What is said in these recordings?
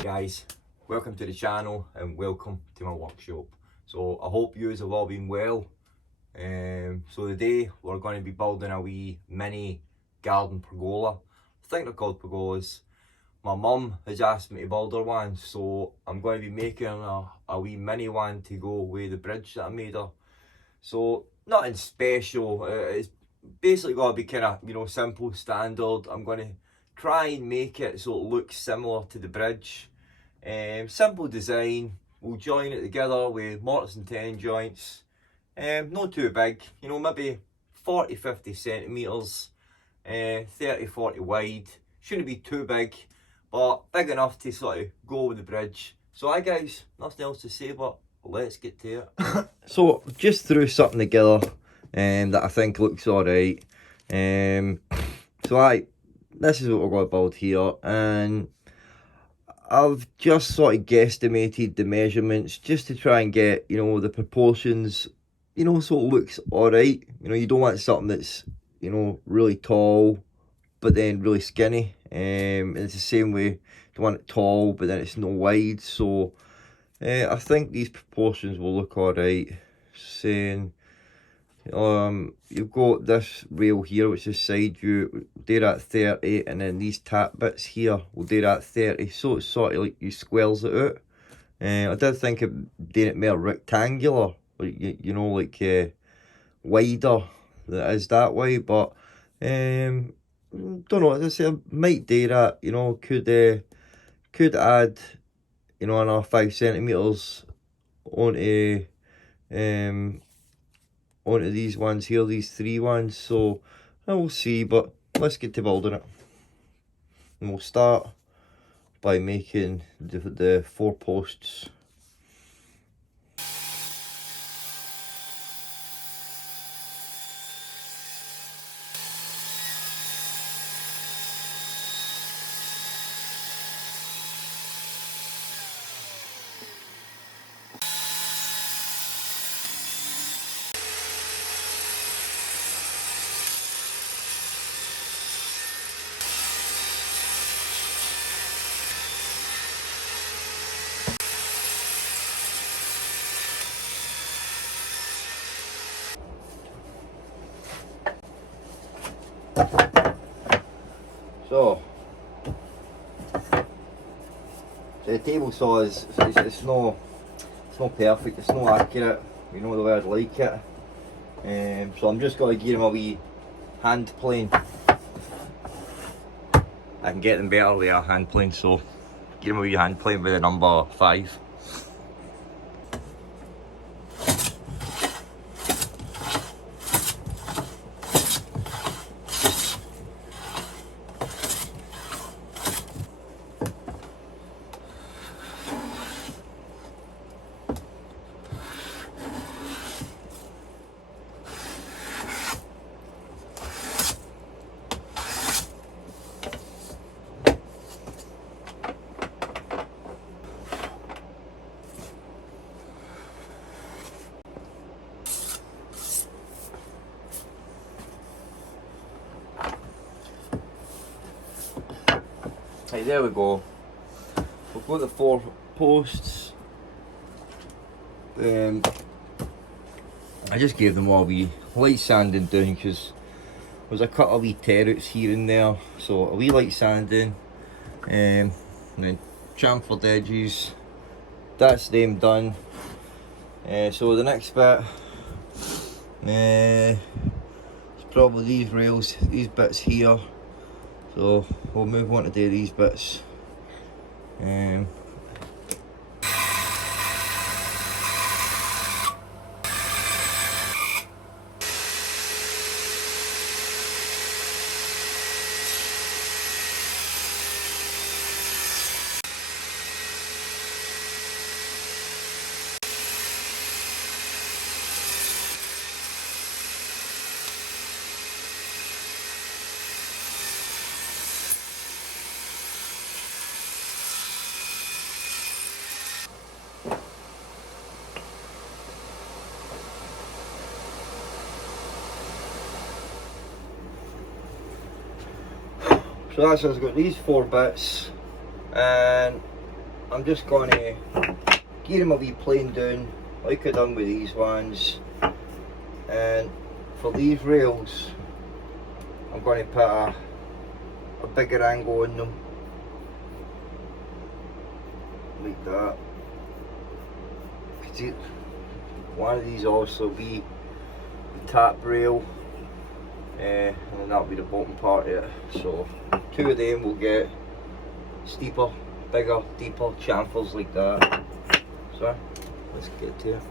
Hey guys, welcome to the channel and welcome to my workshop. So I hope you have all been well. So today we're going to be building a wee mini garden pergola. I think they're called pergolas. My mum has asked me to build her one, so I'm going to be making a wee mini one to go with the bridge that I made her. So nothing special, it's basically going to be kind of, simple, standard. I'm going to try and make it so it looks similar to the bridge. Simple design, we'll join it together with mortise and tenon joints. Not too big, maybe 40-50 centimetres, 30-40 wide. Shouldn't be too big, but big enough to sort of go with the bridge. So hi guys, nothing else to say, but let's get to it. So just threw something together that I think looks alright. This is what we're going to build here, and I've just sort of guesstimated the measurements just to try and get, the proportions, so it looks alright. You don't want something that's, really tall, but then really skinny. And it's the same way, you don't want it tall, but then it's no wide. So I think these proportions will look alright. Saying, you've got this rail here, which is side view, we'll do that 30, and then these tap bits here, we'll do that 30, so it's sort of like you squares it out. I did think of doing it more rectangular, like, wider than it is that way, but don't know, as I say, I might do that, could add, another 5 centimetres onto, onto these ones here, these three ones, so I will see, but let's get to building it. And we'll start by making the 4 posts. So the table saw is it's not perfect, it's not accurate, the way I'd like it. So I'm just going to give him a wee hand plane. I can get them better with a hand plane, so give him a wee hand plane with the number 5. Right, there we go. We've got the 4 posts. I just gave them all a wee light sanding down because there's a couple of wee tear-outs here and there. So a wee light sanding, and then chamfered edges. That's them done. So the next bit is probably these rails, these bits here. So we'll move on to do these bits. So that's us got these 4 bits, and I'm just going to gear him a wee plane down like I done with these ones, and for these rails I'm going to put a bigger angle on them like that. One of these also will be the tap rail, and that'll be the bottom part of it. So two of them will get steeper, bigger, deeper chamfers like that. So let's get to it.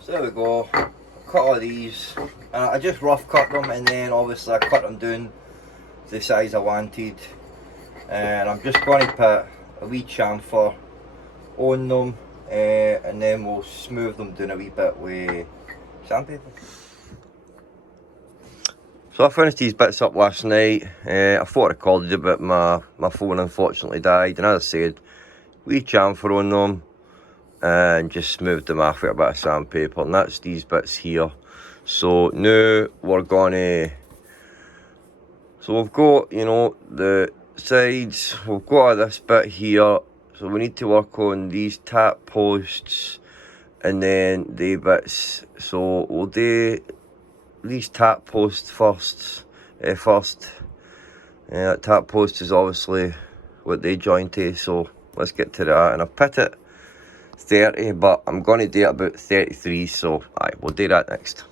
So there we go, cut all these, and I just rough cut them, and then obviously I cut them down to the size I wanted, and I'm just going to put a wee chamfer on them, and then we'll smooth them down a wee bit with sandpaper. So I finished these bits up last night. I thought I recorded it, but my phone unfortunately died, and as I said, wee chamfer on them, and just smoothed them off with a bit of sandpaper, and that's these bits here. So now we're gonna, so we've got, you know, the sides, we've got this bit here, so we need to work on these tap posts and then the bits. So we'll do these tap posts first. That tap post is obviously what they join to, so let's get to that. And I've put it 30, but I'm going to do it about 33, so aye, we'll do that next.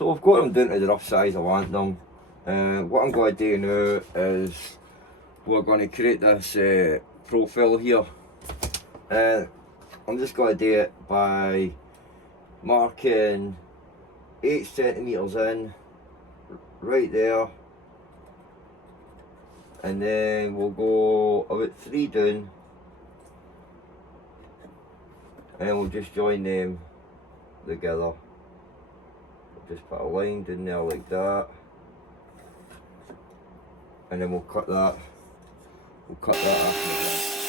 So I've got them down to the rough size I want them. What I'm going to do now is we're going to create this profile here. I'm just going to do it by marking 8 centimetres in, right there, and then we'll go about 3 down, and we'll just join them together. Just put a line down there like that, and then we'll cut that. We'll cut that after that.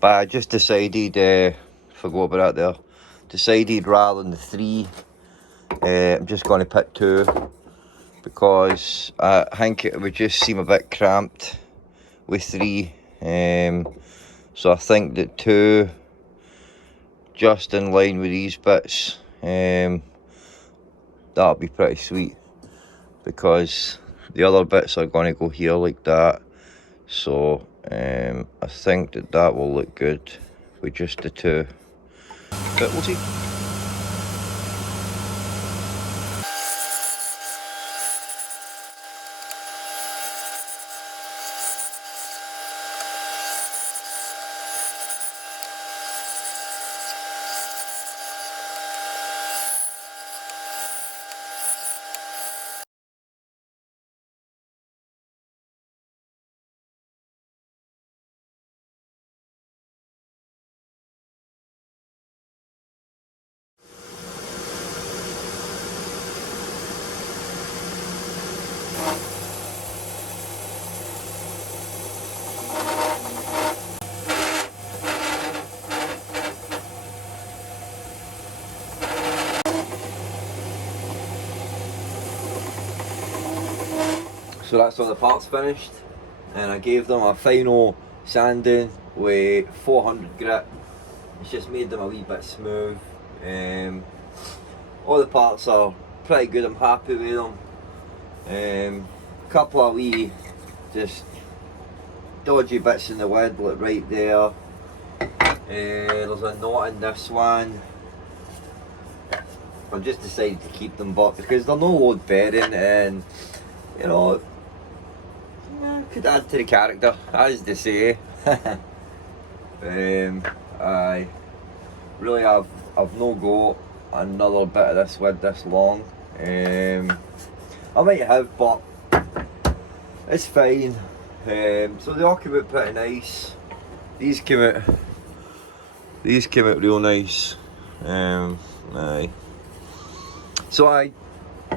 But I just decided, forgot about that there, decided rather than the 3, I'm just going to pick 2, because I think it would just seem a bit cramped with 3. So I think that 2, just in line with these bits, that'll be pretty sweet, because the other bits are going to go here like that. So I think that that will look good with just the 2, but we'll see. So that's all the parts finished, and I gave them a final sanding with 400 grit. It's just made them a wee bit smooth. All the parts are pretty good, I'm happy with them. Couple of wee just dodgy bits in the wood, like right there. There's a knot in this one. I've just decided to keep them, but because they're no load bearing, and you know, could add to the character, as they say. I really I've no got another bit of this wood this long. I might have, but it's fine. So they all came out pretty nice. These came out real nice. Aye. So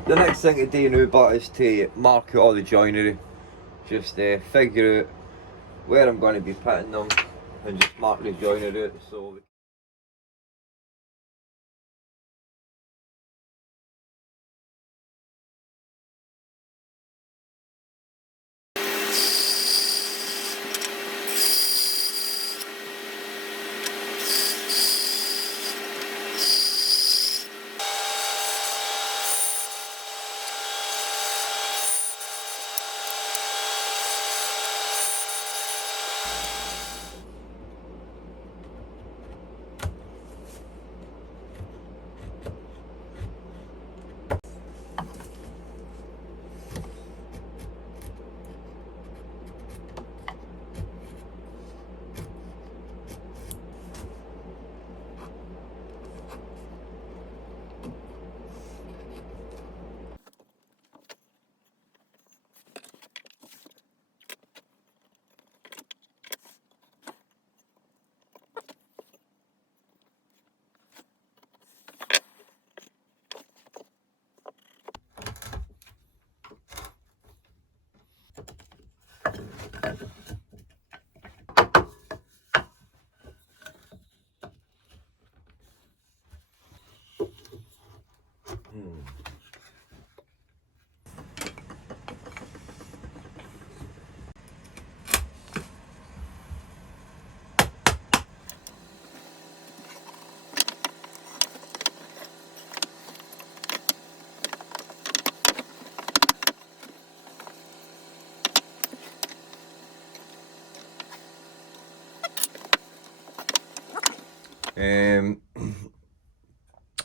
the next thing to do now, but is to mark out all the joinery. Just figure out where I'm going to be putting them, and just mark the joinery out. So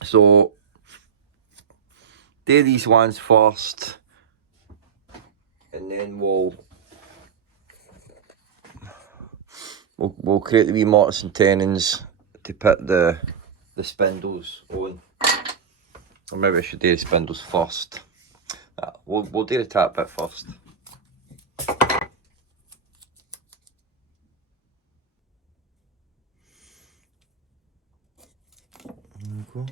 so do these ones first, and then we'll create the wee mortise and tenons to put the spindles on. Or maybe I should do the spindles first. We'll do the tap bit first. There we go.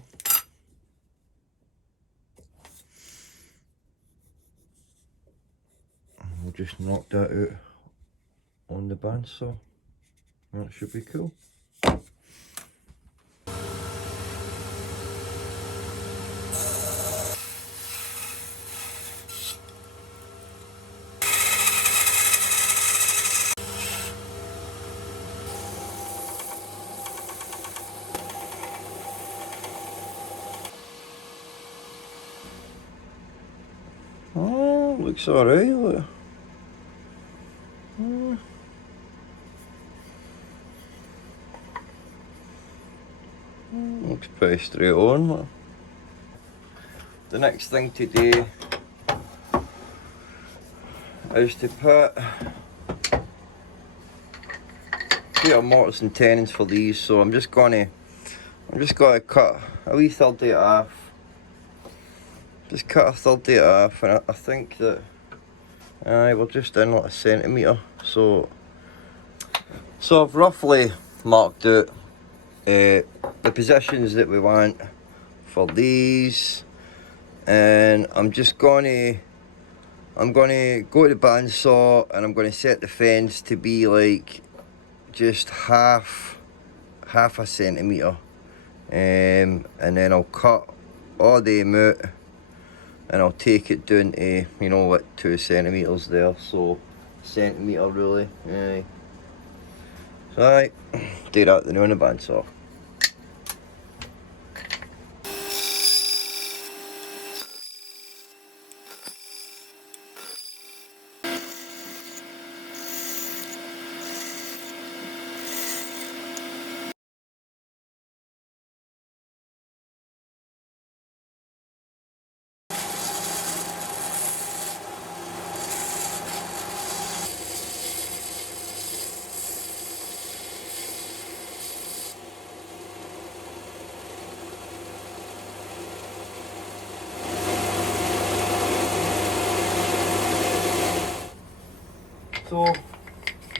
We'll just knock that out on the bandsaw. That should be cool. Oh, looks alright. Look. Looks pretty straight on. Look. The next thing to do is to put our mortise and tenons for these. So I'm just gonna cut a wee 30 off. Just cut a 30 off, and I think that we're just in like a centimetre. So I've roughly marked out the positions that we want for these, and I'm gonna go to the bandsaw and I'm gonna set the fence to be like just half a centimetre, and then I'll cut all them out and I'll take it down to, you know, what, 2 centimetres there, so centimetre really. So I do that then on the bandsaw. So,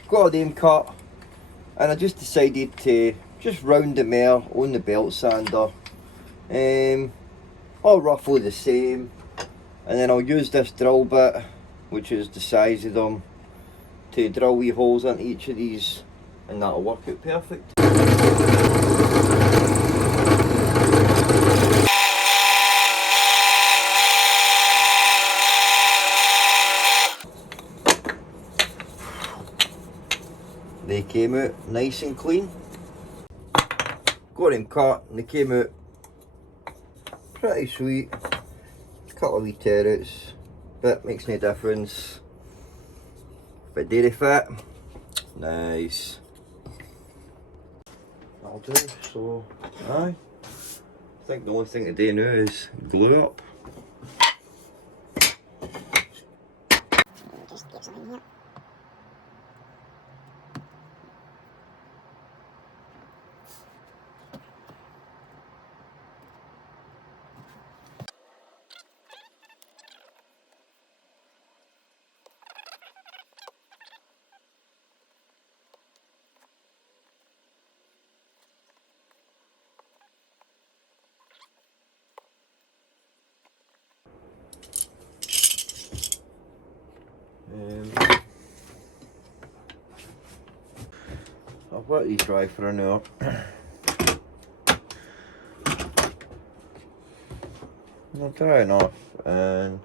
got them cut, and I just decided to just round them there on the belt sander, all roughly the same, and then I'll use this drill bit, which is the size of them, to drill wee holes into each of these, and that'll work out perfect. They came out nice and clean. Got them cut and they came out pretty sweet. Couple of wee tear-outs, but makes no difference. But dairy fit, nice. That'll do. So, aye. I think the only thing to do now is glue up. Just get something here. I've let these dry for an hour. They're dry enough, and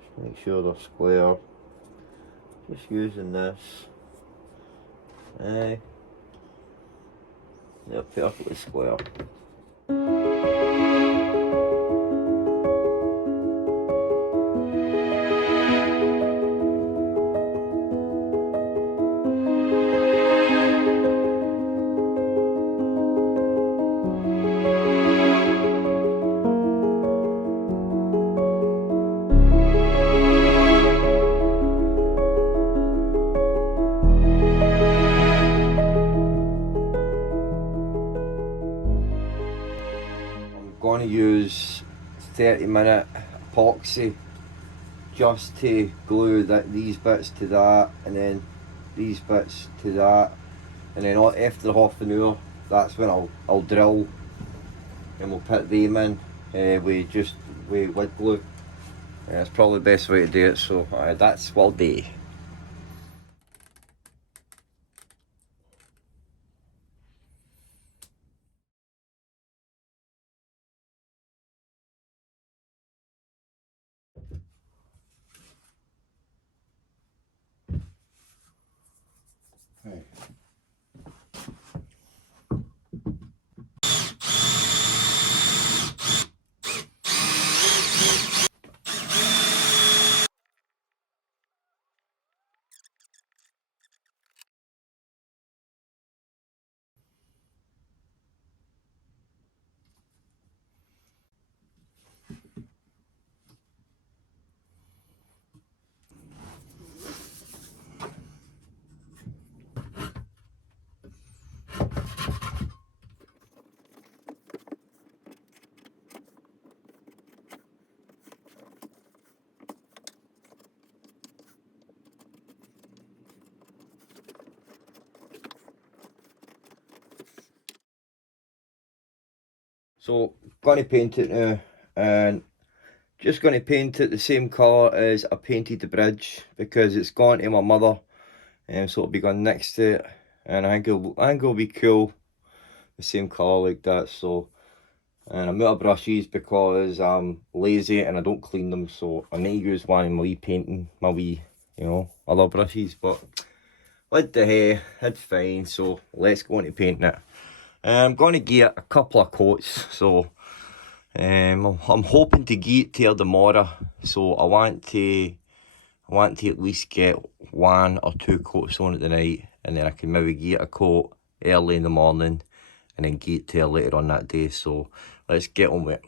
just make sure they're square. Just using this. They're perfectly square. Going to use 30-minute epoxy just to glue these bits to that, and then these bits to that, and then after half an hour, that's when I'll drill, and we'll put them in with wood glue. That's probably the best way to do it. So that's what I'll do. Right. So, going to paint it now, and just going to paint it the same colour as I painted the bridge, because it's gone to my mother, and so it'll be going next to it, and I think it'll be cool, the same colour like that. So, and I'm out of brushes because I'm lazy and I don't clean them, so I need to use one of my wee painting, my wee, you know, other brushes, but what the hey, it's fine. So let's go into painting it. I'm going to get a couple of coats, so I'm hoping to get till tomorrow, so I want to at least get 1 or 2 coats on it tonight, and then I can maybe get a coat early in the morning and then get till later on that day. So let's get on with it.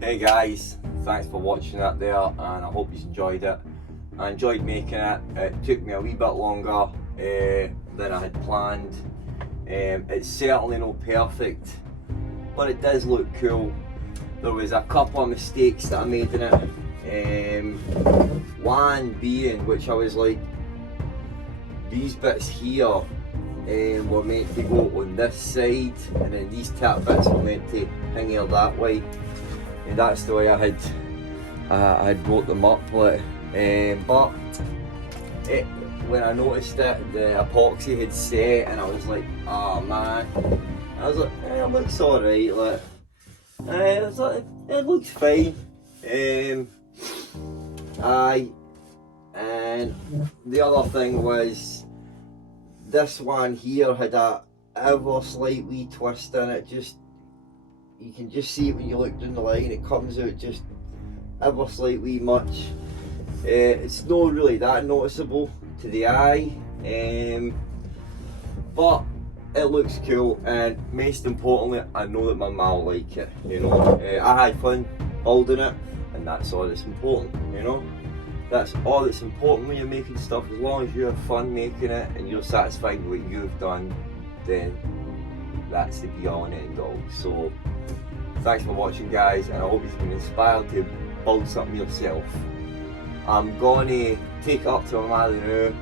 Hey guys, thanks for watching that there, and I hope you enjoyed it. I enjoyed making it. It took me a wee bit longer than I had planned. It's certainly not perfect, but it does look cool. There was a couple of mistakes that I made in it. One being, which I was like, these bits here were meant to go on this side, and then these tap bits were meant to hang here that way. And that's the way I had brought them up, like, but when I noticed it, the epoxy had set, and I was like, oh man, I was like, it looks alright, like, I was like, it looks fine. And the other thing was, this one here had a ever slight wee twist in it. Just, you can just see it when you look down the line, it comes out just ever slightly much. It's not really that noticeable to the eye, but it looks cool, and most importantly, I know that my mum will like it, you know. I had fun building it, and that's all that's important, you know. That's all that's important when you're making stuff. As long as you have fun making it and you're satisfied with what you've done, then that's the be all and end all. So thanks for watching guys, and I hope you've been inspired to build something yourself. I'm going to take it up to my mother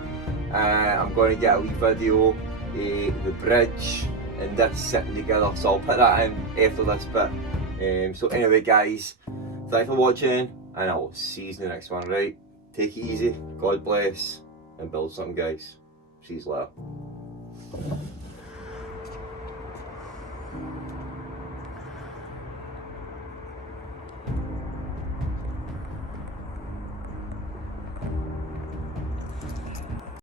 now. I'm going to get a wee video, the bridge and this sitting together, so I'll put that in after this bit. So anyway guys, thanks for watching, and I'll see you in the next one, right? Take it easy, God bless, and build something guys. See you later.